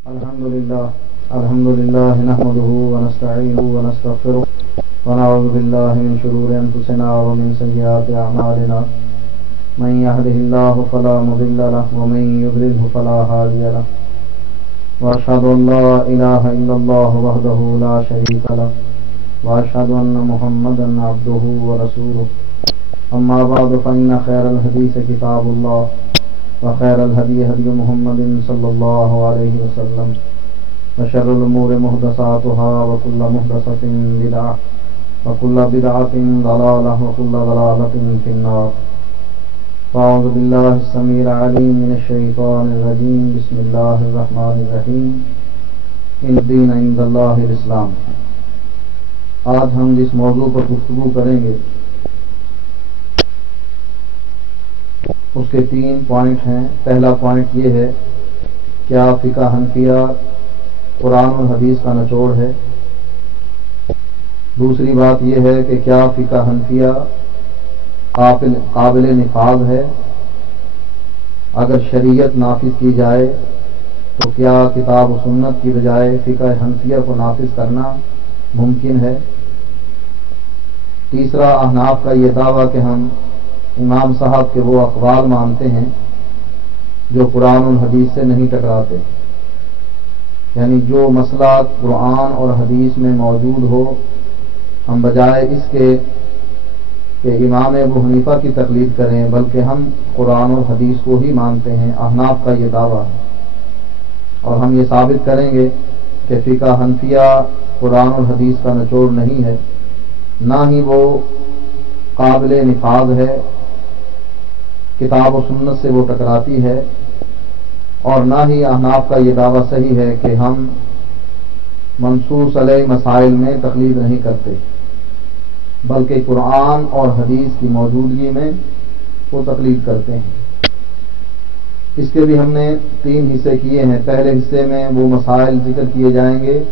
الحمد لله نحمده ونستعينه ونستغفره ونعوذ بالله من شرور أنفسنا ومن سيئات أعمالنا من يهده الله فلا مضل له ومن يضلله فلا هادي له وأشهد أن لا إله إلا الله وحده لا شريك له وأشهد أن محمدا عبده ورسوله أما بعد فإن خير الحديث كتاب الله وخير الهدي هدي محمد صلى الله عليه وسلم وشر الأمور محدثاتها وكل محدثة بدعة وكل بدعة ضلالة وكل ضلالة في النار. أعوذ بالله السميع العليم من الشيطان الرجيم. بسم الله الرحمن الرحيم. إن الدين عند الله الإسلام. آج ہم جس موضوع پر گفتگو کریں گے اس کے 3 پوائنٹ ہیں. پہلا پوائنٹ یہ ہے کیا فقہ حنفیہ قرآن اور حدیث کا نچوڑ ہے. دوسری بات یہ ہے کہ کیا فقہ حنفیہ قابل نفاذ ہے. اگر شریعت نافذ کی جائے تو کیا کتاب و سنت کی بجائے فقہ حنفیہ کو نافذ کرنا ممکن ہے. تیسرا احناف کا یہ دعویٰ کہ ہم امام صاحب کے وہ اقوال مانتے ہیں جو قرآن اور حدیث سے نہیں ٹکراتے، یعنی جو مسئلہ قرآن اور حدیث میں موجود ہو ہم بجائے اس کے کہ امام ابو حنیفہ کی تقلید کریں بلکہ ہم قرآن اور حدیث کو ہی مانتے ہیں. احناف کا یہ دعویٰ ہے اور ہم یہ ثابت کریں گے کہ فقہ حنفیہ قرآن اور حدیث کا نچوڑ نہیں ہے، نہ ہی وہ قابل نفاذ ہے، کتاب و سنت سے وہ ٹکراتی ہے، اور نہ ہی احناف کا یہ دعویٰ صحیح ہے کہ ہم منصوص علیہ مسائل میں تقلید نہیں کرتے بلکہ قرآن اور حدیث کی موجودگی میں وہ تقلید کرتے ہیں. اس کے بھی ہم نے 3 حصے کیے ہیں. پہلے حصے میں وہ مسائل ذکر کیے جائیں گے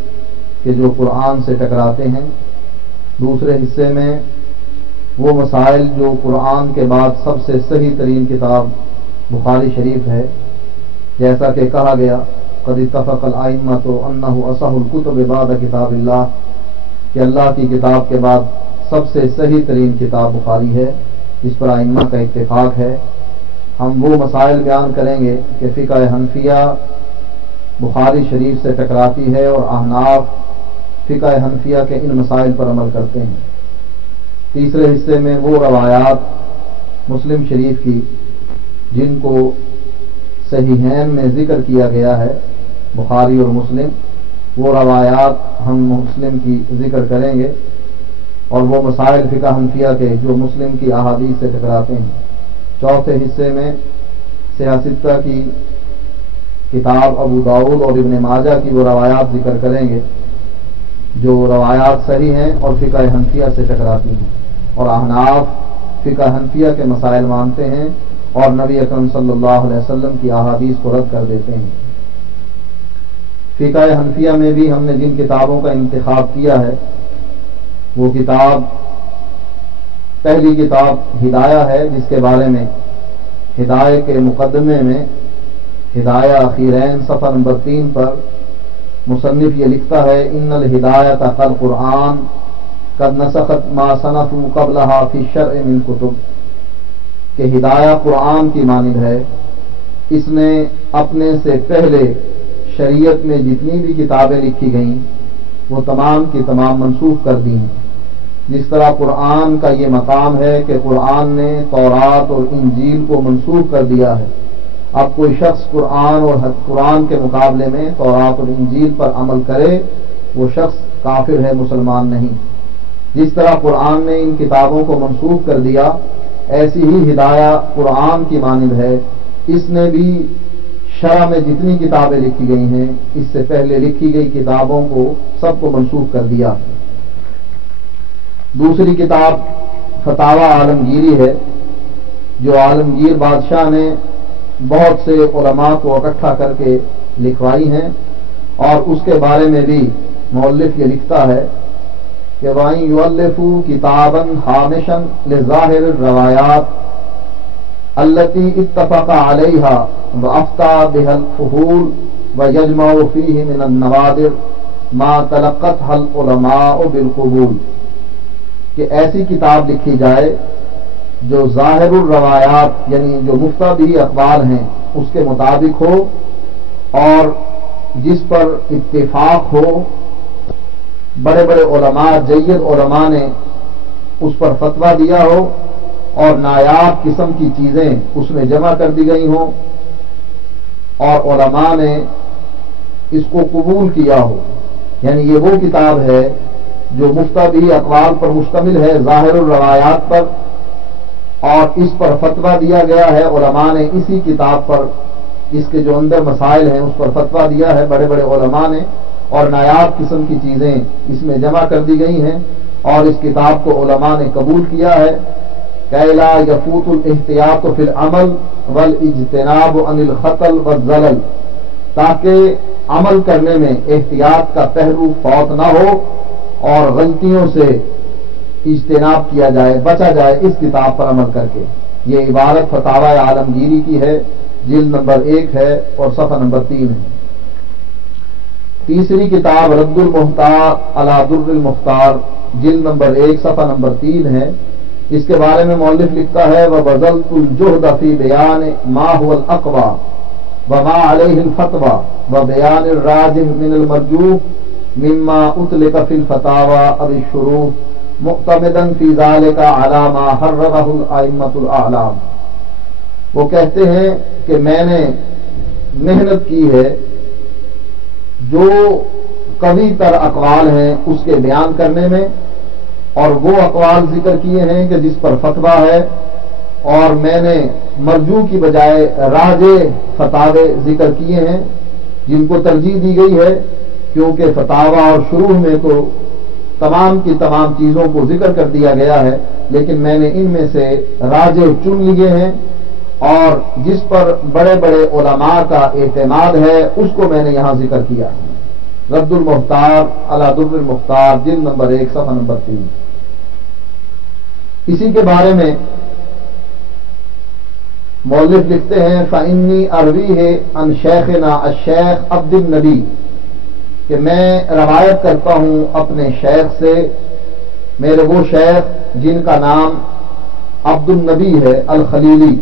کہ جو قرآن سے ٹکراتے ہیں. دوسرے حصے میں وہ مسائل جو قرآن کے بعد سب سے صحیح ترین کتاب بخاری شریف ہے، جیسا کہ کہا گیا قد اتفق الائمۃ انہ اصح الکتب بعد کتاب اللہ، کہ اللہ کی کتاب کے بعد سب سے صحیح ترین کتاب بخاری ہے، جس پر ائمہ کا اتفاق ہے. ہم وہ مسائل بیان کریں گے کہ فقہ حنفیہ بخاری شریف سے ٹکراتی ہے اور احناف فقہ حنفیہ کے ان مسائل پر عمل کرتے ہیں. تیسرے حصے میں وہ روایات مسلم شریف کی جن کو صحیحین میں ذکر کیا گیا ہے، بخاری اور مسلم، وہ روایات ہم مسلم کی ذکر کریں گے، اور وہ مسائل فقہ حنفیہ کے جو مسلم کی احادیث سے ٹکراتے ہیں. چوتھے حصے میں سیاستہ کی کتاب ابو داؤد اور ابن ماجہ کی وہ روایات ذکر کریں گے جو روایات صحیح ہیں اور فقہ حنفیہ سے ٹکراتی ہیں، اور احناف فقہ حنفیہ کے مسائل مانتے ہیں اور نبی اکرم صلی اللہ علیہ وسلم کی احادیث کو رد کر دیتے ہیں. فقہ حنفیہ میں بھی ہم نے جن کتابوں کا انتخاب کیا ہے وہ کتاب، پہلی کتاب ہدایہ ہے، جس کے بارے میں ہدایہ کے مقدمے میں ہدایہ اخیرین صفحہ نمبر 3 پر مصنف یہ لکھتا ہے ان الہدایۃ کالقرآن قد نسخت ما صنفوا قبلها فی الشرع من کتب، کہ ہدایہ قرآن کی مانند ہے، اس نے اپنے سے پہلے شریعت میں جتنی بھی کتابیں لکھی گئیں وہ تمام کی تمام منسوخ کر دی ہیں. جس طرح قرآن کا یہ مقام ہے کہ قرآن نے تورات اور انجیل کو منسوخ کر دیا ہے. اب کوئی شخص قرآن کے مقابلے میں تورات اور انجیل پر عمل کرے وہ شخص کافر ہے، مسلمان نہیں. جس طرح قرآن نے ان کتابوں کو منسوخ کر دیا، ایسی ہی ہدایہ قرآن کی مانند ہے، اس نے بھی شرع میں جتنی کتابیں لکھی گئی ہیں اس سے پہلے لکھی گئی کتابوں کو سب کو منسوخ کر دیا. دوسری کتاب فتاوی عالمگیری ہے جو عالمگیر بادشاہ نے بہت سے علماء کو اکٹھا کر کے لکھوائی ہیں، اور اس کے بارے میں بھی مؤلف یہ لکھتا ہے کہ وَإِن يُؤَلِّفُوا كِتَابًا حَامِشًا لِظَاهِرِ الرَّوَایَاتِ التي اتفق عليها وافتى بها الفحول وَيَجْمَعُ فِيهِ مِنَ النَّوَادِرِ مَا تَلَقَّتْهَا الْعُلَمَاءُ بِالْقُبُولِ، کہ ایسی کتاب لکھی جائے جو ظاہر الروایات یعنی جو مفتہ بھی اقوال ہیں اس کے مطابق ہو اور جس پر اتفاق ہو، بڑے بڑے علماء جید علماء نے اس پر فتویٰ دیا ہو اور نایاب قسم کی چیزیں اس میں جمع کر دی گئی ہوں اور علماء نے اس کو قبول کیا ہو، یعنی یہ وہ کتاب ہے جو مفتہ بھی اقوال پر مشتمل ہے، ظاہر الروایات پر، اور اس پر فتویٰ دیا گیا ہے، علماء نے اسی کتاب پر اس کے جو اندر مسائل ہیں اس پر فتویٰ دیا ہے بڑے بڑے علماء نے، اور نایاب قسم کی چیزیں اس میں جمع کر دی گئی ہیں اور اس کتاب کو علماء نے قبول کیا ہے کہ لا یفوت الاحتیاط فی العمل والاجتناب عن الخطل والزلل، تاکہ عمل کرنے میں احتیاط کا پہلو فوت نہ ہو اور غلطیوں سے اجتناب کیا جائے، بچا جائے اس کتاب پر عمل کر کے۔ یہ عبارت فتاوی عالمگیری کی ہے، جلد نمبر 1 ہے اور صفحہ نمبر 3 ہے۔ تیسری کتاب رد المحتار علی در المختار، جلد نمبر 1 صفحہ نمبر 3 ہے۔ اس کے بارے میں مؤلف لکھتا ہے وَبَذَلْتُ الْجُهْدَ فِي بِيَانِ مَا هُوَ الْأَقْوَى وَمَا عَلَيْهِ الْفَتْوَى وَبِيَانِ الرَّاجِحِ مِنَ الْمَرْجُوحِ مِمَّا أُطْلِقَ فِي الْفَتَاوَى أَوِ الشُّرُوحِ مُعْتَمِدًا فِي ذَلِكَ عَلَى مَا حَرَّرَهُ الْأَئِمَّةُ الْأَعْلَامُ۔ وہ کہتے ہیں کہ میں نے محنت کی ہے جو قوی تر اقوال ہیں اس کے بیان کرنے میں، اور وہ اقوال ذکر کیے ہیں کہ جس پر فتویٰ ہے، اور میں نے مرجو کی بجائے راجح فتاوے ذکر کیے ہیں جن کو ترجیح دی گئی ہے، کیونکہ فتاویٰ اور شروع میں تو تمام کی تمام چیزوں کو ذکر کر دیا گیا ہے، لیکن میں نے ان میں سے راجح چن لیے ہیں اور جس پر بڑے بڑے علماء کا اعتماد ہے اس کو میں نے یہاں ذکر کیا۔ رد المختار علی در المختار، جلد نمبر 1 صفحہ نمبر 3۔ اسی کے بارے میں مؤلف لکھتے ہیں فَإِنِّي أَرْوِيهِ عَنْ شَيْخِنَا الشیخ عبد النبی، کہ میں روایت کرتا ہوں اپنے شیخ سے، میرے وہ شیخ جن کا نام عبد النبی ہے الخلیلی۔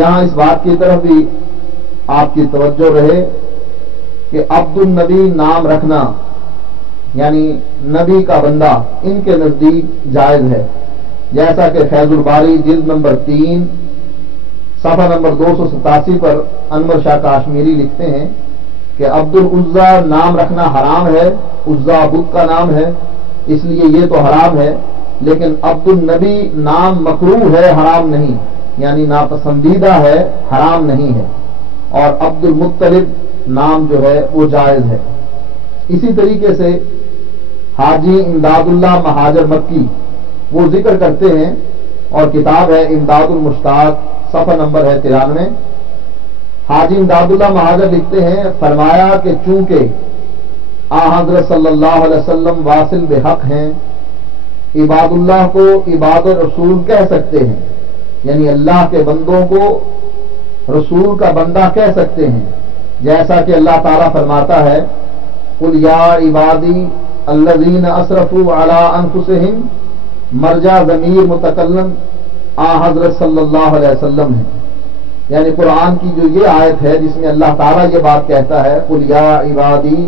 یہاں اس بات کی طرف بھی آپ کی توجہ رہے کہ عبد النبی نام رکھنا یعنی نبی کا بندہ ان کے نزدیک جائز ہے، جیسا کہ فیض الباری جلد نمبر 3 صفحہ نمبر 287 پر انور شاہ کاشمیری لکھتے ہیں کہ عبد العزا نام رکھنا حرام ہے، عزا بت کا نام ہے اس لیے یہ تو حرام ہے، لیکن عبد النبی نام مکروہ ہے، حرام نہیں، یعنی ناپسندیدہ ہے، حرام نہیں ہے، اور عبد المطلب نام جو ہے وہ جائز ہے۔ اسی طریقے سے حاجی امداد اللہ مہاجر مکی وہ ذکر کرتے ہیں، اور کتاب ہے امداد المشتاق، صفحہ نمبر ہے 93۔ حاجی امداد اللہ مہاجر لکھتے ہیں فرمایا کہ چونکہ حضرت صلی اللہ علیہ وسلم واصل بحق ہیں، عباد اللہ کو عباد الرسول کہہ سکتے ہیں، یعنی اللہ کے بندوں کو رسول کا بندہ کہہ سکتے ہیں، جیسا کہ اللہ تعالیٰ فرماتا ہے قُلْ يَا عِبَادِي الَّذِينَ أَسْرَفُوا عَلَىٰ أَنفُسِهِمْ، مرجع ضمیر متکلم حضرت صلی اللہ علیہ وسلم ہے، یعنی قرآن کی جو یہ آیت ہے جس میں اللہ تعالیٰ یہ بات کہتا ہے قُلْ يَا عِبَادِي،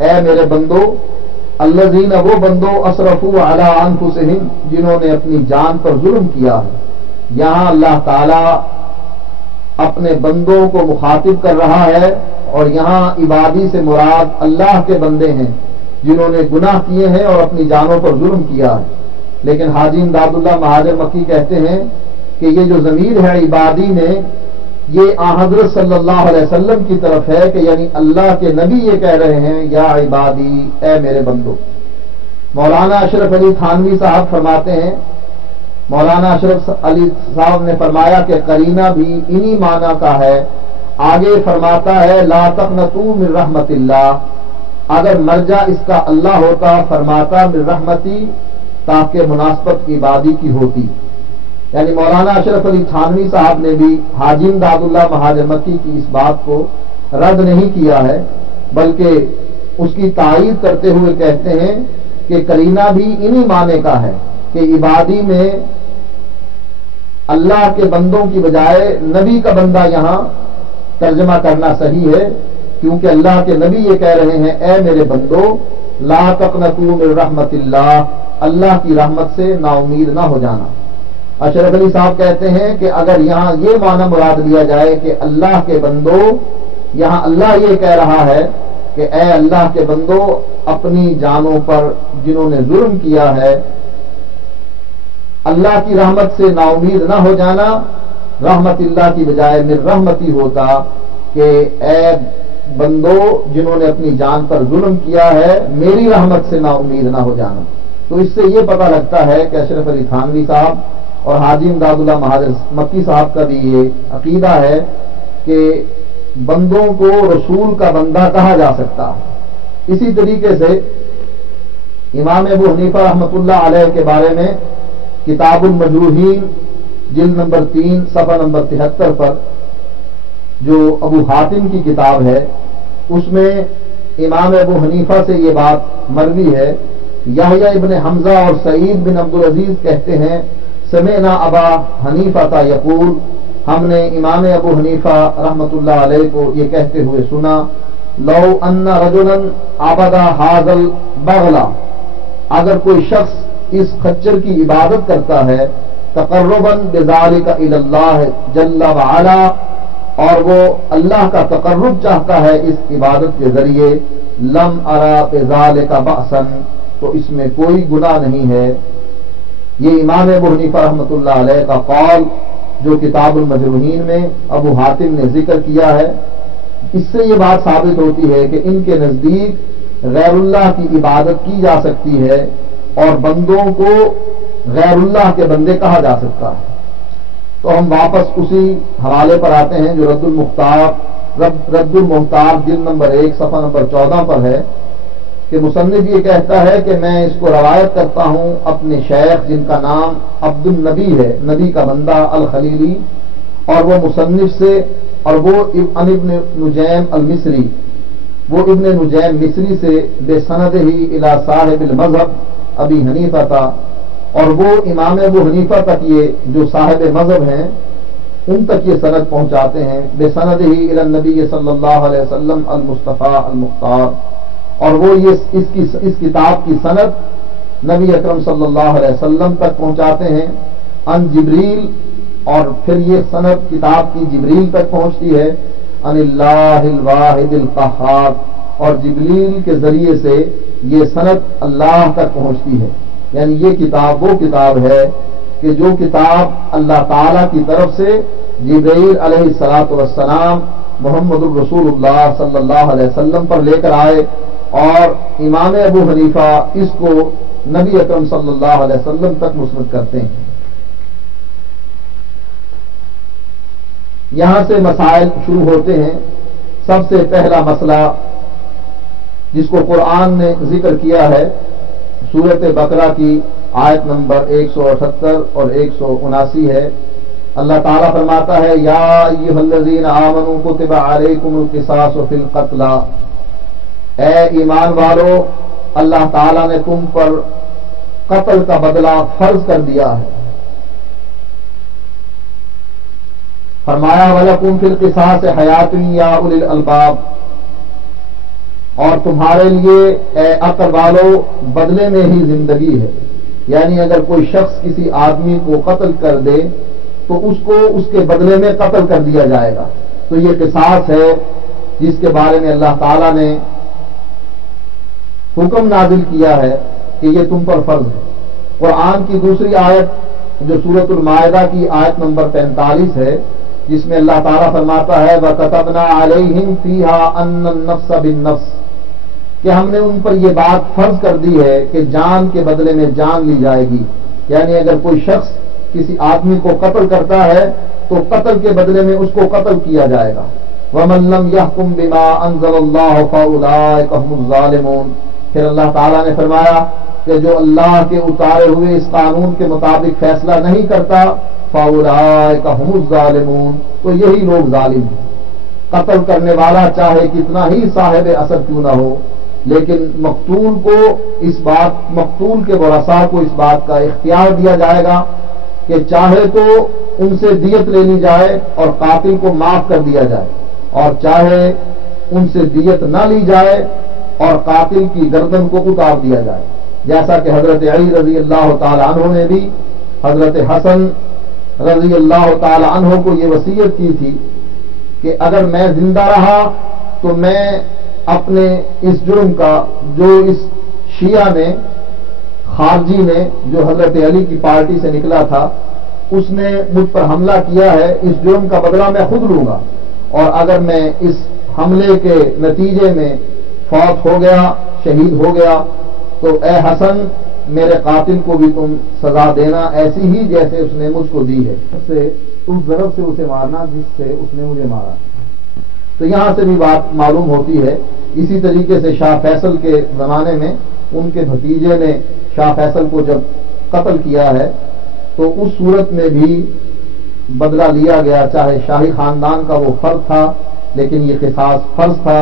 اے میرے بندو، الذین وہ بندو اسرفوا علی انفسہم جنہوں نے اپنی جان پر ظلم کیا ہے۔ یہاں اللہ تعالیٰ اپنے بندوں کو مخاطب کر رہا ہے، اور یہاں عبادی سے مراد اللہ کے بندے ہیں جنہوں نے گناہ کیے ہیں اور اپنی جانوں پر ظلم کیا ہے۔ لیکن حاجی امداد اللہ مہاجر مکی کہتے ہیں کہ یہ جو ضمیر ہے عبادی میں، یہ حضرت صلی اللہ علیہ وسلم کی طرف ہے، کہ یعنی اللہ کے نبی یہ کہہ رہے ہیں یا عبادی، اے میرے بندو۔ مولانا اشرف علی تھانوی صاحب فرماتے ہیں، مولانا اشرف علی صاحب نے فرمایا کہ قرینہ بھی انہی معنی کا ہے۔ آگے فرماتا ہے لا تقنطوا من رحمت اللہ، اگر مرجع اس کا اللہ ہوتا فرماتا من رحمتی، تاکہ مناسبت عبادی کی ہوتی۔ یعنی مولانا اشرف علی تھانوی صاحب نے بھی حاجی امداد اللہ مہاجر مکی کی اس بات کو رد نہیں کیا ہے، بلکہ اس کی تائید کرتے ہوئے کہتے ہیں کہ قرینہ بھی انہی معنی کا ہے کہ عبادی میں اللہ کے بندوں کی بجائے نبی کا بندہ یہاں ترجمہ کرنا صحیح ہے، کیونکہ اللہ کے نبی یہ کہہ رہے ہیں اے میرے بندو لا تقنطوا من رحمت اللہ کی رحمت سے نا امید نہ ہو جانا۔ اشرف علی صاحب کہتے ہیں کہ اگر یہاں یہ معنی مراد لیا جائے کہ اللہ کے بندو، یہاں اللہ یہ کہہ رہا ہے کہ اے اللہ کے بندو اپنی جانوں پر جنہوں نے ظلم کیا ہے اللہ کی رحمت سے نا امید نہ ہو جانا، رحمت اللہ کی بجائے من رحمتی ہوتا کہ اے بندو جنہوں نے اپنی جان پر ظلم کیا ہے میری رحمت سے نا امید نہ ہو جانا۔ تو اس سے یہ پتہ لگتا ہے کہ اشرف علی تھانوی صاحب اور حاجی امداد اللہ مہاجر مکی صاحب کا بھی یہ عقیدہ ہے کہ بندوں کو رسول کا بندہ کہا جا سکتا ہے۔ اسی طریقے سے امام ابو حنیفہ رحمۃ اللہ علیہ کے بارے میں کتاب المجروحین جلد نمبر 3 صفحہ نمبر 73 پر جو ابو حاتم کی کتاب ہے اس میں امام ابو حنیفہ سے یہ بات مروی ہے، یحییٰ ابن حمزہ اور سعید بن عبدالعزیز کہتے ہیں سمعنا ابا حنیفہ یقول، ہم نے امام ابو حنیفہ رحمۃ اللہ علیہ کو یہ کہتے ہوئے سنا لو ان رجلا عبد هذا البغل، اگر کوئی شخص اس خچر کی عبادت کرتا ہے تقربا بذلک الی اللہ جل وعلا، اور وہ اللہ کا تقرب چاہتا ہے اس عبادت کے ذریعے، لم ارا بذلک بأسا، تو اس میں کوئی گناہ نہیں ہے۔ یہ امام ابو حنیفہ رحمۃ اللہ علیہ کا قول جو کتاب المجروحین میں ابو حاتم نے ذکر کیا ہے، اس سے یہ بات ثابت ہوتی ہے کہ ان کے نزدیک غیر اللہ کی عبادت کی جا سکتی ہے اور بندوں کو غیر اللہ کے بندے کہا جا سکتا ہے۔ تو ہم واپس اسی حوالے پر آتے ہیں جو رد المختار جلد نمبر 1 صفحہ نمبر 14 پر ہے کہ مصنف یہ کہتا ہے کہ میں اس کو روایت کرتا ہوں اپنے شیخ جن کا نام عبد النبی ہے، نبی کا بندہ الخلیلی، اور وہ مصنف سے، اور وہ ابن نجیم المصری، وہ ابن نجیم مصری سے بے سند ہی الی صاحب المذہب ابی حنیفہ تھا، اور وہ امام ابو حنیفہ تک یہ جو صاحب مذہب ہیں ان تک یہ سند پہنچاتے ہیں بے سند ہی الی النبی صلی اللہ علیہ وسلم المصطفیٰ المختار، اور وہ یہ اس کتاب کی سند نبی اکرم صلی اللہ علیہ وسلم تک پہنچاتے ہیں ان جبریل، اور پھر یہ سند کتاب کی جبریل تک پہنچتی ہے ان اللہ الواحد القہار، اور جبریل کے ذریعے سے یہ سند اللہ تک پہنچتی ہے۔ یعنی یہ کتاب وہ کتاب ہے کہ جو کتاب اللہ تعالی کی طرف سے جبریل علیہ الصلوۃ والسلام محمد الرسول اللہ صلی اللہ علیہ وسلم پر لے کر آئے، اور امام ابو حنیفہ اس کو نبی اکرم صلی اللہ علیہ وسلم تک مسند کرتے ہیں۔ یہاں سے مسائل شروع ہوتے ہیں۔ سب سے پہلا مسئلہ جس کو قرآن نے ذکر کیا ہے سورۃ بقرہ کی آیت نمبر 178 اور 179 ہے۔ اللہ تعالیٰ فرماتا ہے یا ایھا الذین آمنوا کتب علیکم القصاص فی القتلی، اے ایمان والو اللہ تعالیٰ نے تم پر قتل کا بدلہ فرض کر دیا ہے۔ فرمایا وَلَكُمْ فِي الْقِصَاصِ حَيَاتٌ يَا أُولِي الْأَلْبَابِ، اور تمہارے لیے اے عقل والو بدلے میں ہی زندگی ہے۔ یعنی اگر کوئی شخص کسی آدمی کو قتل کر دے تو اس کو اس کے بدلے میں قتل کر دیا جائے گا۔ تو یہ قصاص ہے جس کے بارے میں اللہ تعالیٰ نے حکم نازل کیا ہے کہ یہ تم پر فرض ہے۔ قرآن کی دوسری آیت جو سورۃ المائدہ کی آیت نمبر 45 ہے، جس میں اللہ تعالیٰ فرماتا ہے وَكَتَبْنَا عَلَيْهِمْ فِيهَا أَنَّ النَّفْسَ بِالنَّفْسِ، کہ ہم نے ان پر یہ بات فرض کر دی ہے کہ جان کے بدلے میں جان لی جائے گی۔ یعنی اگر کوئی شخص کسی آدمی کو قتل کرتا ہے تو قتل کے بدلے میں اس کو قتل کیا جائے گا۔ وَمَن لَّمْ يَحْكُم بِمَا أَنزَلَ اللَّهُ فَأُولَٰئِكَ هُمُ الظَّالِمُونَ، پھر اللہ تعالیٰ نے فرمایا کہ جو اللہ کے اتارے ہوئے اس قانون کے مطابق فیصلہ نہیں کرتا فَأُولَٰئِكَ هُمُ الظَّالِمُونَ، تو یہی لوگ ظالم ہیں۔ قتل کرنے والا چاہے کتنا ہی صاحب اثر کیوں نہ ہو، لیکن مقتول کے ورثاء کو اس بات کا اختیار دیا جائے گا کہ چاہے تو ان سے دیت لے لی جائے اور قاتل کو معاف کر دیا جائے، اور چاہے ان سے دیت نہ لی جائے اور قاتل کی گردن کو اتار دیا جائے، جیسا کہ حضرت علی رضی اللہ تعالی عنہ نے بھی حضرت حسن رضی اللہ تعالی عنہ کو یہ وصیت کی تھی کہ اگر میں زندہ رہا تو میں اپنے اس جرم کا جو اس شیعہ نے خارجی نے جو حضرت علی کی پارٹی سے نکلا تھا اس نے مجھ پر حملہ کیا ہے، اس جرم کا بدلہ میں خود لوں گا، اور اگر میں اس حملے کے نتیجے میں فوت ہو گیا، شہید ہو گیا، تو اے حسن میرے قاتل کو بھی تم سزا دینا ایسی ہی جیسے اس نے مجھ کو دی ہے، اس ضرب سے اسے مارنا جس سے اس نے مجھے مارا۔ تو یہاں سے بھی بات معلوم ہوتی ہے۔ اسی طریقے سے شاہ فیصل کے زمانے میں ان کے بھتیجے نے شاہ فیصل کو جب قتل کیا ہے تو اس صورت میں بھی بدلہ لیا گیا، چاہے شاہی خاندان کا وہ فرض تھا لیکن یہ قصاص فرض تھا،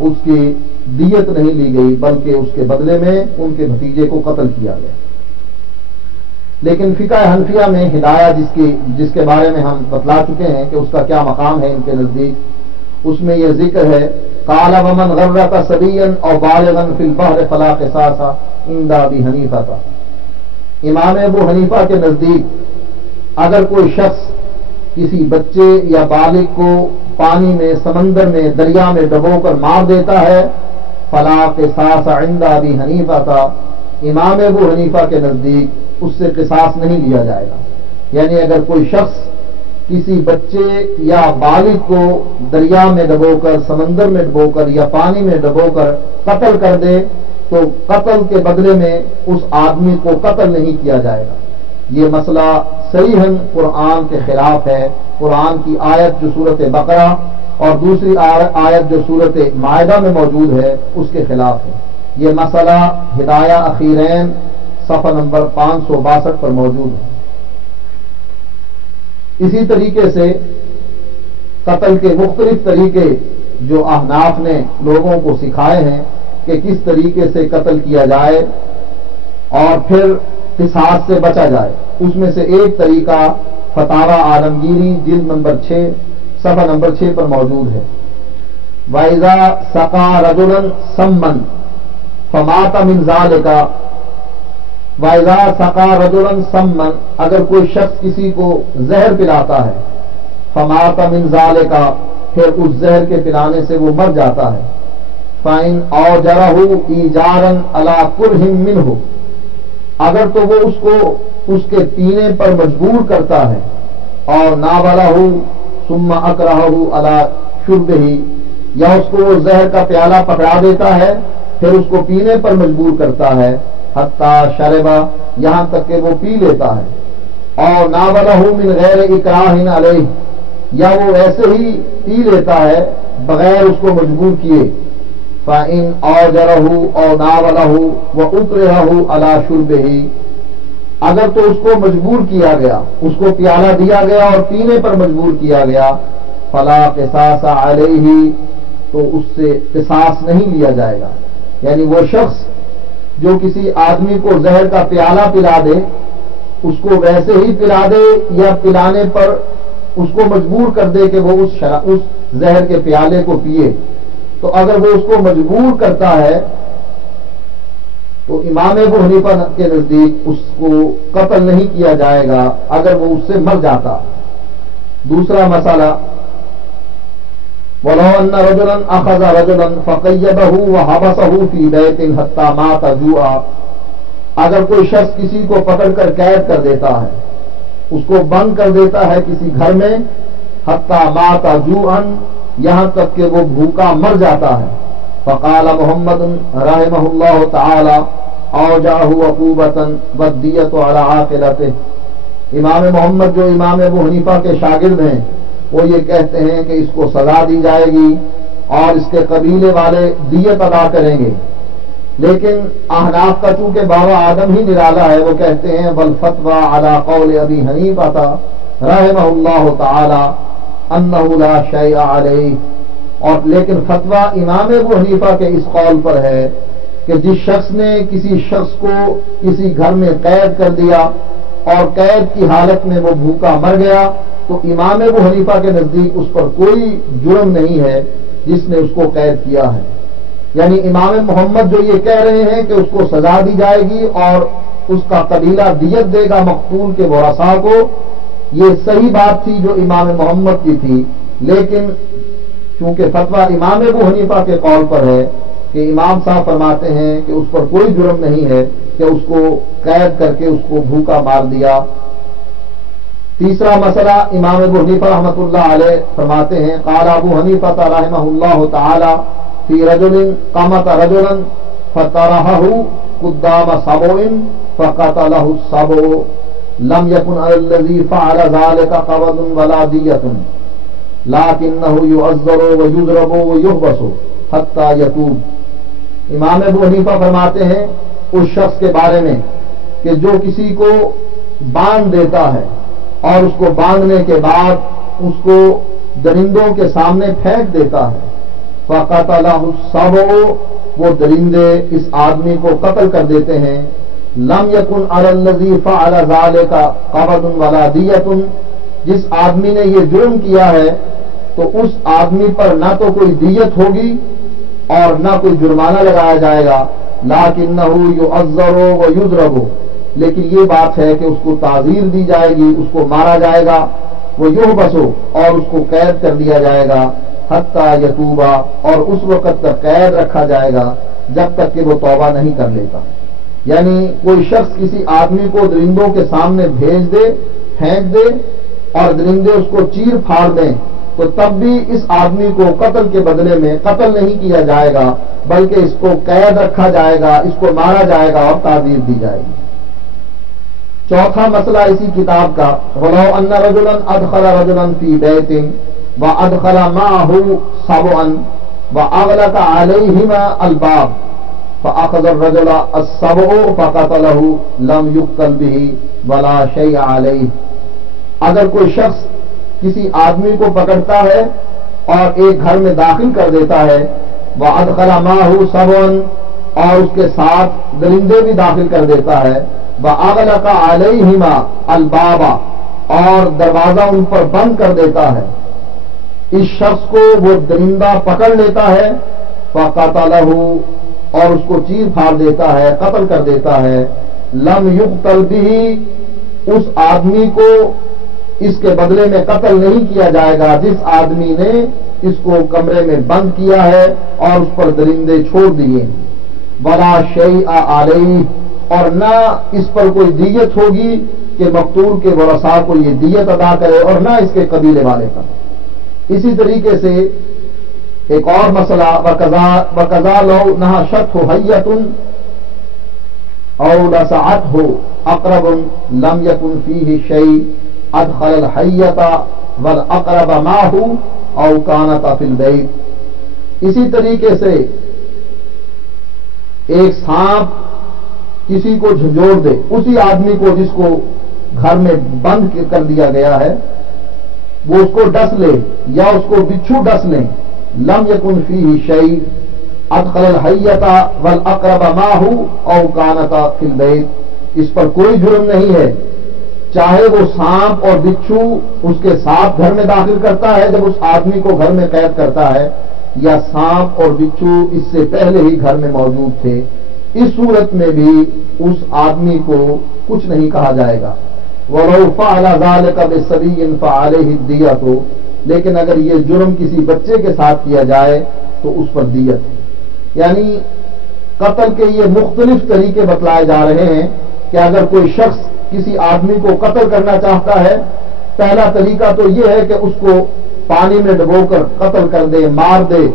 اس کی دیت نہیں لی گئی بلکہ اس کے بدلے میں ان کے بھتیجے کو قتل کیا گیا۔ لیکن فقہ حنفیہ میں ہدایہ جس کے بارے میں ہم بتلا چکے ہیں کہ اس کا کیا مقام ہے ان کے نزدیک، اس میں یہ ذکر ہے قال ومن غرق صبیا او بالغا فی البحر فلا قصاص عند ابی حنیفہ۔ امام ابو حنیفہ کے نزدیک اگر کوئی شخص کسی بچے یا بالغ کو پانی میں، سمندر میں، دریا میں ڈبو کر مار دیتا ہے فلا قصاص عند ابی حنیفہ، امام ابو حنیفہ کے نزدیک اس سے قصاص نہیں لیا جائے گا۔ یعنی اگر کوئی شخص کسی بچے یا بالغ کو دریا میں ڈبو کر، سمندر میں ڈبو کر یا پانی میں ڈبو کر قتل کر دے تو قتل کے بدلے میں اس آدمی کو قتل نہیں کیا جائے گا۔ یہ مسئلہ صریحاً قرآن کے خلاف ہے۔ قرآن کی آیت جو سورت بقرہ اور دوسری آیت جو سورت مائدہ میں موجود ہے اس کے خلاف ہے۔ یہ مسئلہ ہدایہ اخیرین صفحہ نمبر 562 پر موجود ہے۔ اسی طریقے سے قتل کے مختلف طریقے جو احناف نے لوگوں کو سکھائے ہیں کہ کس طریقے سے قتل کیا جائے اور پھر قصاص سے بچا جائے، اس میں سے ایک طریقہ فتاوی عالمگیری جلد نمبر 6 صفحہ نمبر 6 پر موجود ہے۔ وَإِذَا سَقَى رَجُلًا سَمًّا فَمَاتَ مِنْ ذَلِكَ وَإِذَا سَقَى رَجُلًا سَمًّا، اگر کوئی شخص کسی کو زہر پلاتا ہے، فَمَاتَ مِنْ ذَلِكَ، پھر اس زہر کے پلانے سے وہ مر جاتا ہے، فَإِنْ أَوْجَرَهُ إِيجَارًا عَلَى كُرْهٍ مِّنْهُ، اگر تو وہ اس کو اس کے پینے پر مجبور کرتا ہے، اور نَاوَلَهُ ثُمَّ أَكْرَهَهُ عَلَى شُرْبِهِ، یا اس کو وہ زہر کا پیالہ پکڑا دیتا ہے پھر اس کو پینے پر مجبور کرتا ہے، حتیٰ شربا، یہاں تک کہ وہ پی لیتا ہے، اور ناولہ من غیر اکراہ علیہ، یا وہ ایسے ہی پی لیتا ہے بغیر اس کو مجبور کیے، فَإِنْ أَوْجَرَهُ أَوْ نَاوَلَهُ وَأُكْرِهَهُ عَلَى شُرْبِهِ، اگر تو اس کو مجبور کیا گیا، اس کو پیالہ دیا گیا اور پینے پر مجبور کیا گیا، فَلَا قِصَاصَ عَلَيْهِ، تو اس سے قصاص نہیں لیا جائے گا۔ یعنی وہ شخص جو کسی آدمی کو زہر کا پیالہ پلا دے، اس کو ویسے ہی پلا دے یا پلانے پر اس کو مجبور کر دے کہ وہ اس زہر کے پیالے کو پیے، تو اگر وہ اس کو مجبور کرتا ہے تو امام ابو حنیفہ کے نزدیک اس کو قتل نہیں کیا جائے گا اگر وہ اس سے مر جاتا۔ دوسرا مسئلہ، وَلَوْ أَنَّ رَجُلًا أَخَذَ رَجُلًا فَقَيَّدَهُ وَحَبَسَهُ فِي بَيْتٍ حَتَّى مَاتَ جُوعًا، اگر کوئی شخص کسی کو پکڑ کر قید کر دیتا ہے، اس کو بند کر دیتا ہے کسی گھر میں، حَتَّى مَاتَ جُوعًا، یہاں تک کہ وہ بھوکا مر جاتا ہے، فَقَالَ مُحَمَّدٌ رَحِمَهُ اللَّهُ تَعَالَى أَوْجَعَهُ عُقُوبَةً وَالدِّيَةُ عَلَى عَاقِلَتِهِ، امام محمد جو امام ابو حنیفہ کے شاگرد ہیں وہ یہ کہتے ہیں کہ اس کو سزا دی جائے گی اور اس کے قبیلے والے دیت ادا کریں گے، لیکن احناف کا چونکہ بابا آدم ہی نرالا ہے، وہ کہتے ہیں والفتوى على قول ابی حنیفہ رحمہ اللہ تعالی انہ لا شیء علیہ، اور لیکن فتویٰ امام ابو حنیفہ کے اس قول پر ہے کہ جس شخص نے کسی شخص کو کسی گھر میں قید کر دیا اور قید کی حالت میں وہ بھوکا مر گیا تو امام ابو حنیفہ کے نزدیک اس پر کوئی جرم نہیں ہے جس نے اس کو قید کیا ہے. یعنی امام محمد جو یہ کہہ رہے ہیں کہ اس کو سزا دی جائے گی اور اس کا قبیلہ دیت دے گا مقتول کے ورثاء کو، یہ صحیح بات تھی جو امام محمد کی تھی، لیکن چونکہ فتویٰ امام ابو حنیفہ کے قول پر ہے کہ امام صاحب فرماتے ہیں کہ اس پر کوئی جرم نہیں ہے کہ اس کو قید کر کے اس کو بھوکا مار دیا. تیسرا مسئلہ امام ابو حنیفہ رحمۃ اللہ علیہ فرماتے ہیں قال ابو حنیفہ رحمہ اللہ تعالی فی رجل قامت رجلا فطرحه قدام سبع فقتله السبع لم يكن على الذي فعل ذلك قبض ولا دیۃ لكنه يعذر ويضرب ويحبس حتى يتوب. امام ابو حنیفہ فرماتے ہیں اس شخص کے بارے میں کہ جو کسی کو باندھ دیتا ہے اور اس کو باندھنے کے بعد اس کو درندوں کے سامنے پھینک دیتا ہے، فقتلہ السبع، وہ درندے اس آدمی کو قتل کر دیتے ہیں. لم یکن علی الذی فعل ذلک قبض ولا دیۃ، جس آدمی نے یہ جرم کیا ہے تو اس آدمی پر نہ تو کوئی دیت ہوگی اور نہ کوئی جرمانہ لگایا جائے گا، لکنہ یعذر ویضرب، لیکن یہ بات ہے کہ اس کو تعزیر دی جائے گی، اس کو مارا جائے گا، وہ یحبس، اور اس کو قید کر دیا جائے گا، حتی یتوبا، اور اس وقت تک قید رکھا جائے گا جب تک کہ وہ توبہ نہیں کر لیتا. یعنی کوئی شخص کسی آدمی کو درندوں کے سامنے بھیج دے، پھینک دے اور درندے اس کو چیر پھاڑ دیں تو تب بھی اس آدمی کو قتل کے بدلے میں قتل نہیں کیا جائے گا، بلکہ اس کو قید رکھا جائے گا، اس کو مارا جائے گا اور تعزیر دی جائے گی. چوتھا مسئلہ اسی کتاب کا وَلَوْ أَنَّ رَجُلًا أَدْخَلَ رَجُلًا فِي بَيْتٍ وَأَدْخَلَ مَعَهُ سَبْعًا وَأَغْلَقَ عَلَيْهِمَا الْبَابَ فَأَخَذَ الرَّجُلَ السَّبْعُ فَقَتَلَهُ لَمْ يُقْتَلْ بِهِ وَلَا شَيْءَ عَلَيْهِ. اگر کوئی شخص کسی آدمی کو پکڑتا ہے اور ایک گھر میں داخل کر دیتا ہے، وَأَدْخَلَ مَعَهُ سَبْعًا، اور اس کے ساتھ درندے بھی داخل کر دیتا ہے، وَأَغْلَقَ عَلَيْهِمَا الْبَابَ، اور دروازہ ان پر بند کر دیتا ہے، اس شخص کو وہ درندہ پکڑ لیتا ہے، فَقَتَلَهُ، اور اس کو چیر پھاڑ دیتا ہے، قتل کر دیتا ہے، لم یقتل بہ، اس آدمی کو اس کے بدلے میں قتل نہیں کیا جائے گا جس آدمی نے اس کو کمرے میں بند کیا ہے اور اس پر درندے چھوڑ دیے. ولا شیء علیہ، اور نہ اس پر کوئی دیت ہوگی کہ مقتول کے ورثاء کو یہ دیت ادا کرے اور نہ اس کے قبیلے والے پر. اسی طریقے سے ایک اور مسئلہ وَقَضَى لَوْ نَهَشَتْهُ حَيَّةٌ أَوْ لَسَعَتْهُ أَقْرَبٌ لَمْ يَكُنْ فِيهِ شَيْءٌ أَدْخَلَ الْحَيَّةَ وَالْأَقْرَبَ مَعَهُ أَوْ كَانَتَ فِي الْبَيْتِ. اسی طریقے سے ایک سانپ کسی کو جھنجھوڑ دے، اسی آدمی کو جس کو گھر میں بند کر دیا گیا ہے، وہ اس کو ڈس لے یا اس کو بچھو ڈس لیں، لم یکن فیہ شیء ادخل الحیۃ والاقرب معہ او کانت فی البیت، اس پر کوئی جرم نہیں ہے چاہے وہ سانپ اور بچھو اس کے ساتھ گھر میں داخل کرتا ہے جب اس آدمی کو گھر میں قید کرتا ہے، یا سانپ اور بچھو اس سے پہلے ہی گھر میں موجود تھے، اس صورت میں بھی اس آدمی کو کچھ نہیں کہا جائے گا. وَلَوْ فَعَلَ ذَلِكَ بِصَبِيٍّ فَعَلَيْهِ الدِّيَةُ، لیکن اگر یہ جرم کسی بچے کے ساتھ کیا جائے تو اس پر دیت ہے. یعنی قتل کے یہ مختلف طریقے بتلائے جا رہے ہیں کہ اگر کوئی شخص کسی آدمی کو قتل کرنا چاہتا ہے، پہلا طریقہ تو یہ ہے کہ اس کو پانی میں ڈبو کر قتل کر دے، مار دے،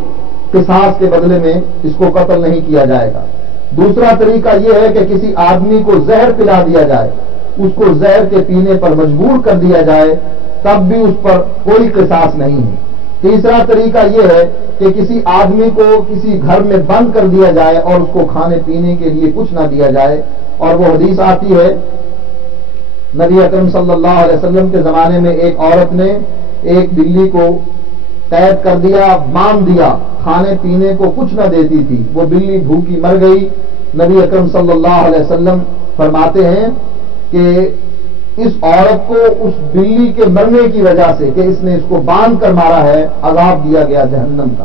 قصاص کے بدلے میں اس کو قتل نہیں کیا جائے گا. دوسرا طریقہ یہ ہے کہ کسی آدمی کو زہر پلا دیا جائے، اس کو زہر کے پینے پر مجبور کر دیا جائے، تب بھی اس پر کوئی قصاص نہیں ہے. تیسرا طریقہ یہ ہے کہ کسی آدمی کو کسی گھر میں بند کر دیا جائے اور اس کو کھانے پینے کے لیے کچھ نہ دیا جائے. اور وہ حدیث آتی ہے نبی اکرم صلی اللہ علیہ وسلم کے زمانے میں ایک عورت نے ایک بلی کو قید کر دیا، باندھ دیا، کھانے پینے کو کچھ نہ دیتی تھی، وہ بلی بھوکی مر گئی۔ نبی اکرم صلی اللہ علیہ وسلم فرماتے ہیں کہ اس عورت کو اس بلی کے مرنے کی وجہ سے کہ اس نے اس کو باندھ کر مارا ہے، عذاب دیا گیا جہنم کا۔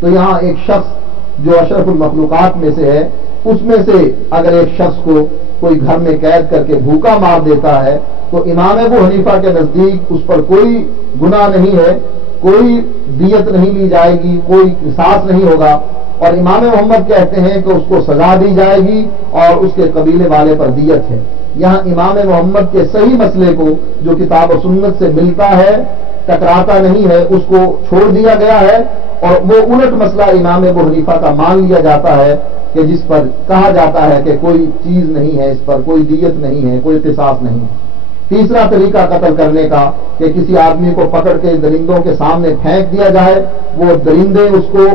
تو یہاں ایک شخص جو اشرف المخلوقات میں سے ہے، اس میں سے اگر ایک شخص کو کوئی گھر میں قید کر کے بھوکا مار دیتا ہے تو امام ابو حنیفہ کے نزدیک اس پر کوئی گناہ نہیں ہے، کوئی دیت نہیں لی جائے گی، کوئی قصاص نہیں ہوگا، اور امام محمد کہتے ہیں کہ اس کو سزا دی جائے گی اور اس کے قبیلے والے پر دیت ہے۔ یہاں امام محمد کے صحیح مسئلے کو جو کتاب و سنت سے ملتا ہے، ٹکراتا نہیں ہے، اس کو چھوڑ دیا گیا ہے، اور وہ الٹ مسئلہ امام ابو حنیفہ کا مان لیا جاتا ہے کہ جس پر کہا جاتا ہے کہ کوئی چیز نہیں ہے، اس پر کوئی دیت نہیں ہے، کوئی قصاص نہیں ہے۔ تیسرا طریقہ قتل کرنے کا کہ کسی آدمی کو پکڑ کے درندوں کے سامنے پھینک دیا جائے، وہ درندے اس کو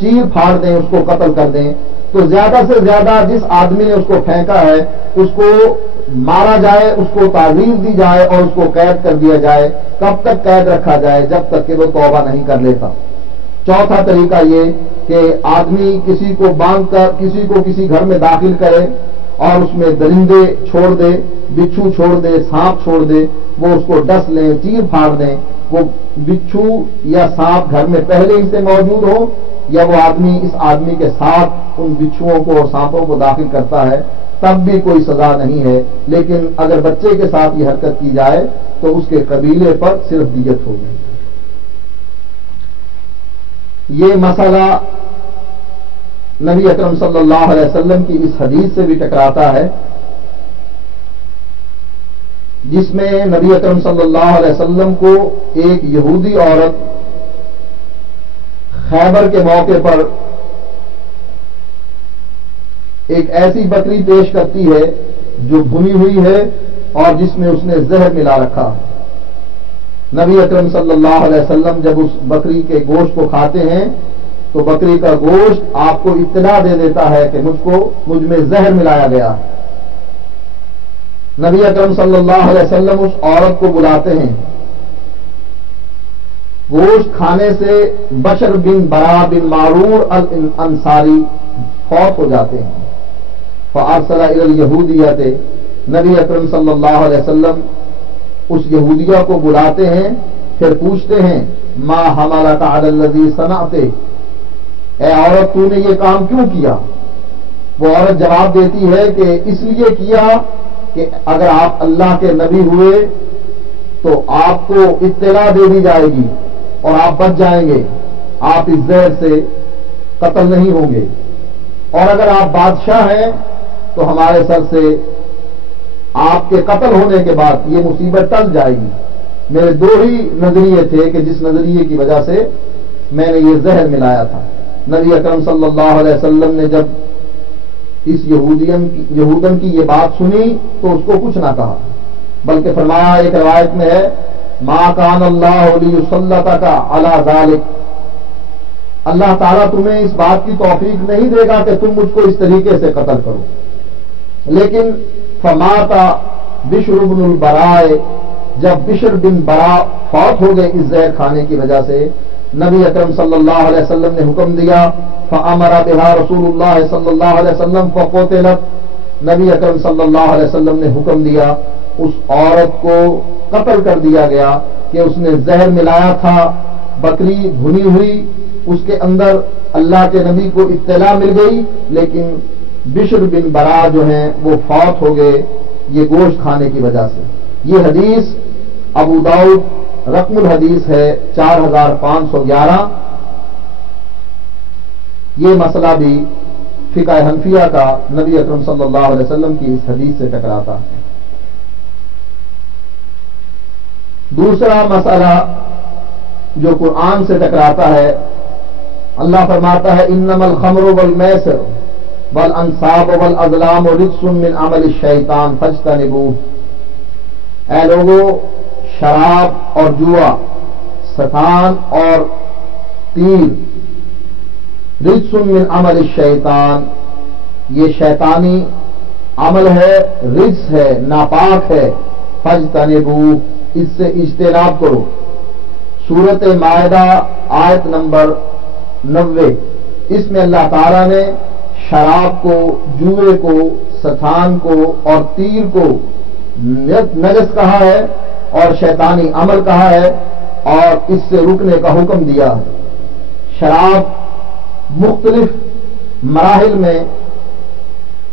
چیر پھاڑ دیں، اس کو قتل کر دیں، تو زیادہ سے زیادہ جس آدمی نے اس کو پھینکا ہے اس کو مارا جائے، اس کو تعزیر دی جائے اور اس کو قید کر دیا جائے۔ کب تک قید رکھا جائے؟ جب تک کہ وہ توبہ نہیں کر لیتا۔ چوتھا طریقہ یہ کہ آدمی کسی کو باندھ کر کسی کو کسی گھر میں داخل کرے اور اس میں درندے چھوڑ دے، بچھو چھوڑ دے، سانپ چھوڑ دے، وہ اس کو ڈس لیں، چیر پھاڑ دیں۔ وہ بچھو یا سانپ گھر میں پہلے ہی سے موجود ہو یا وہ آدمی اس آدمی کے ساتھ ان بچھوؤں کو اور سانپوں کو داخل کرتا ہے، تب بھی کوئی سزا نہیں ہے۔ لیکن اگر بچے کے ساتھ یہ حرکت کی جائے تو اس کے قبیلے پر صرف دیت ہوگی۔ یہ مسئلہ نبی اکرم صلی اللہ علیہ وسلم کی اس حدیث سے بھی ٹکراتا ہے جس میں نبی اکرم صلی اللہ علیہ وسلم کو ایک یہودی عورت خیبر کے موقع پر ایک ایسی بکری پیش کرتی ہے جو بھنی ہوئی ہے اور جس میں اس نے زہر ملا رکھا ہے۔ نبی اکرم صلی اللہ علیہ وسلم جب اس بکری کے گوشت کو کھاتے ہیں تو بکری کا گوشت آپ کو اطلاع دے دیتا ہے کہ مجھ میں زہر ملایا گیا ہے۔ نبی اکرم صلی اللہ علیہ وسلم اس عورت کو بلاتے ہیں۔ گوشت کھانے سے بشر بن برا بن معرور الانصاری فوت ہو جاتے ہیں۔ فارسل الی الیہودیۃ، نبی اکرم صلی اللہ علیہ وسلم اس یہودیہ کو بلاتے ہیں، پھر پوچھتے ہیں ما حملک علی الذی صنعت، اے عورت تو نے یہ کام کیوں کیا؟ وہ عورت جواب دیتی ہے کہ اس لیے کیا کہ اگر آپ اللہ کے نبی ہوئے تو آپ کو اطلاع دے دی جائے گی اور آپ بچ جائیں گے، آپ اس زہر سے قتل نہیں ہوں گے، اور اگر آپ بادشاہ ہیں تو ہمارے سر سے آپ کے قتل ہونے کے بعد یہ مصیبت ٹل جائے گی۔ میرے دو ہی نظریے تھے کہ جس نظریے کی وجہ سے میں نے یہ زہر ملایا تھا۔ نبی اکرم صلی اللہ علیہ وسلم نے جب اس یہودن کی یہ بات سنی تو اس کو کچھ نہ کہا، بلکہ فرمایا، ایک روایت میں ہے ما کان اللہ لیسلطک علی ذلک، اللہ تعالیٰ تمہیں اس بات کی توفیق نہیں دے گا کہ تم مجھ کو اس طریقے سے قتل کرو۔ لیکن فمات بشر بن البراء، جب بشر بن برا فوت ہو گئے اس زہر کھانے کی وجہ سے، نبی اکرم صلی اللہ علیہ وسلم نے حکم دیا، فامر بها رسول اللہ صلی اللہ علیہ وسلم فقتلت، نبی اکرم صلی اللہ علیہ وسلم نے حکم دیا، اس عورت کو قتل کر دیا گیا کہ اس نے زہر ملایا تھا۔ بکری بھنی ہوئی، اس کے اندر اللہ کے نبی کو اطلاع مل گئی، لیکن بشر بن برا جو ہیں وہ فوت ہو گئے یہ گوشت کھانے کی وجہ سے۔ یہ حدیث ابو داؤد رقم الحدیث ہے 4511۔ یہ مسئلہ بھی فقہ حنفیہ کا نبی اکرم صلی اللہ علیہ وسلم کی اس حدیث سے ٹکراتا ہے۔ دوسرا مسئلہ جو قرآن سے ٹکراتا ہے، اللہ فرماتا ہے انما الخمر والمیسر والانصاب والازلام رجس من عمل الشیطان فاجتنبوہ، اے لوگوں شراب اور جوا، ستان اور تیر، رجس من عمل الشیطان، یہ شیطانی عمل ہے، رجس ہے، ناپاک ہے، فاجتنبوہ، اس سے اجتناب کرو۔ سورت مائدہ آیت نمبر 90، اس میں اللہ تعالیٰ نے شراب کو، جوئے کو، ستان کو اور تیر کو نجس کہا ہے اور شیطانی عمل کہا ہے اور اس سے رکنے کا حکم دیا ہے۔ شراب مختلف مراحل میں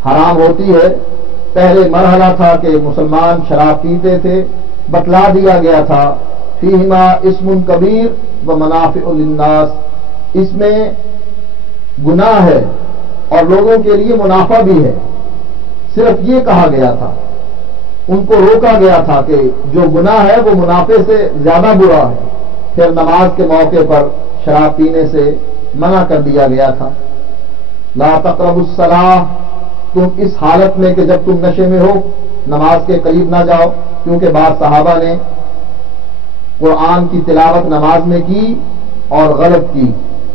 حرام ہوتی ہے۔ پہلے مرحلہ تھا کہ مسلمان شراب پیتے تھے، بتلا دیا گیا تھا فیہما اسم کبیر و منافع للناس، اس میں گناہ ہے اور لوگوں کے لیے منافع بھی ہے، صرف یہ کہا گیا تھا، ان کو روکا گیا تھا کہ جو گناہ ہے وہ منافع سے زیادہ برا ہے۔ پھر نماز کے موقع پر شراب پینے سے منع کر دیا گیا تھا۔ لا تقربوا الصلاۃ، تم اس حالت میں کہ جب تم نشے میں ہو نماز کے قریب نہ جاؤ، کیونکہ بعض صحابہ نے قرآن کی تلاوت نماز میں کی اور غلط کی،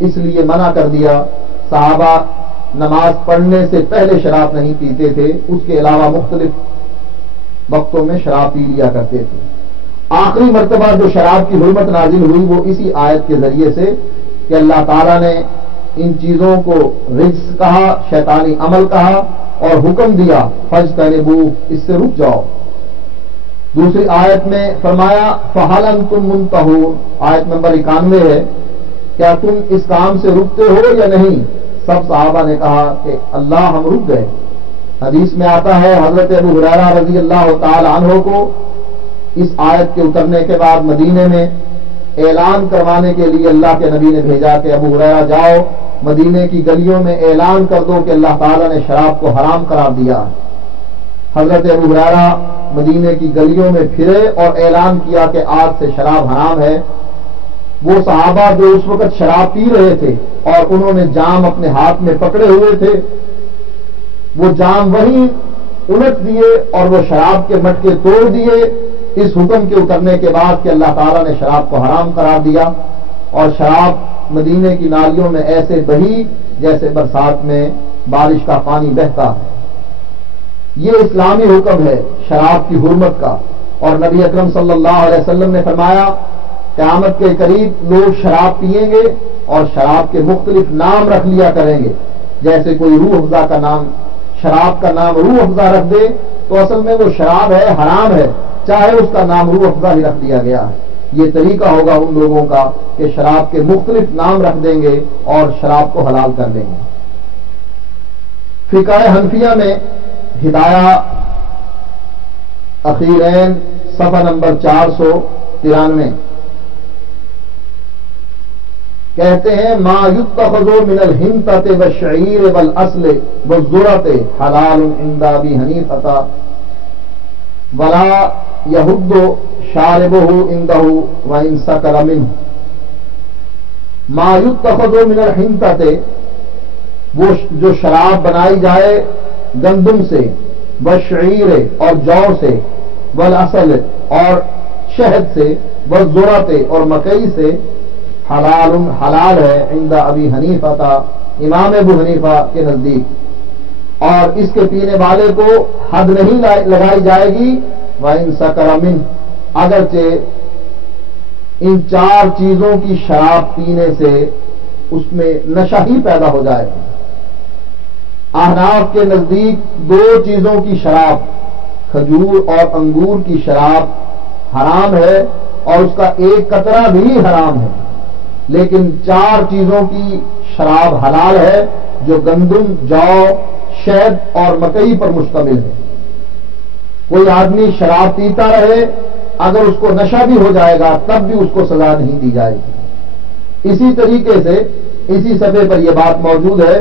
اس لیے منع کر دیا۔ صحابہ نماز پڑھنے سے پہلے شراب نہیں پیتے تھے، اس کے علاوہ مختلف وقتوں میں شراب پی لیا کرتے تھے۔ آخری مرتبہ جو شراب کی حرمت نازل ہوئی وہ اسی آیت کے ذریعے سے کہ اللہ تعالیٰ نے ان چیزوں کو رجس کہا، شیطانی عمل کہا اور حکم دیا فاجتنبوہ، اس سے رک جاؤ۔ دوسری آیت میں فرمایا فہل انتم منتہون، آیت نمبر 91 ہے، کیا تم اس کام سے رکتے ہو یا نہیں؟ سب صحابہ نے کہا کہ اللہ ہم رک گئے۔ حدیث میں آتا ہے حضرت ابو ہریرہ رضی اللہ تعالی عنہ کو اس آیت کے اترنے کے بعد مدینے میں اعلان کروانے کے لیے اللہ کے نبی نے بھیجا کہ ابو ہریرہ جاؤ مدینے کی گلیوں میں اعلان کر دو کہ اللہ تعالیٰ نے شراب کو حرام قرار دیا ہے۔ حضرت ابو ہریرہ مدینے کی گلیوں میں پھرے اور اعلان کیا کہ آج سے شراب حرام ہے۔ وہ صحابہ جو اس وقت شراب پی رہے تھے اور انہوں نے جام اپنے ہاتھ میں پکڑے ہوئے تھے، وہ جام وہیں الٹ دیے اور وہ شراب کے مٹکے توڑ دیے اس حکم کے اترنے کے بعد کہ اللہ تعالیٰ نے شراب کو حرام قرار دیا، اور شراب مدینے کی نالیوں میں ایسے بہی جیسے برسات میں بارش کا پانی بہتا ہے۔ یہ اسلامی حکم ہے شراب کی حرمت کا، اور نبی اکرم صلی اللہ علیہ وسلم نے فرمایا قیامت کے قریب لوگ شراب پیئیں گے اور شراب کے مختلف نام رکھ لیا کریں گے، جیسے کوئی روح افزا کا نام، شراب کا نام روح افزا رکھ دے تو اصل میں وہ شراب ہے، حرام ہے، چاہے اس کا نام روح افزا ہی رکھ دیا گیا ہے۔ یہ طریقہ ہوگا ان لوگوں کا کہ شراب کے مختلف نام رکھ دیں گے اور شراب کو حلال کر دیں گے۔ فقہ حنفیہ میں ہدایہ اخیرین صفحہ نمبر 493 کہتے ہیں ما یتخذ من الحنطۃ والشعیر والاصل والذرۃ حلال عند ابی حنیفہ ولا یحد شاربہ عنده وان سکر منہ۔ ما یتخذ من الحنطۃ، وہ جو شراب بنائی جائے گندم سے، والشعیر اور جو سے، والاصل اور شہد سے، والذرۃ اور مکئی سے، حلال حلال ہے عند ابی حنیفہ، امام ابو حنیفہ کے نزدیک، اور اس کے پینے والے کو حد نہیں لگائی جائے گی، وَإِن سَكَرَ مِنْهُ، اگرچہ ان 4 چیزوں کی شراب پینے سے اس میں نشہ ہی پیدا ہو جائے گا۔ احناف کے نزدیک 2 چیزوں کی شراب، کھجور اور انگور کی شراب حرام ہے اور اس کا 1 قطرہ بھی حرام ہے، لیکن 4 چیزوں کی شراب حلال ہے جو گندم، جو، شہد اور مکئی پر مشتمل ہے۔ کوئی آدمی شراب پیتا رہے، اگر اس کو نشہ بھی ہو جائے گا تب بھی اس کو سزا نہیں دی جائے گی۔ اسی طریقے سے اسی صفحے پر یہ بات موجود ہے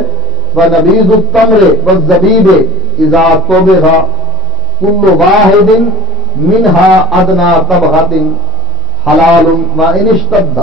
وَنَبِيذُ التَّمْرِ وَالزَّبِيبِ إِذَا طُبِخَ كُلُّ وَاحِدٍ مِنْهَا أَدْنَىٰ طَبْخَةٍ حَلَالٌ وَإِنِ اشْتَدَّ۔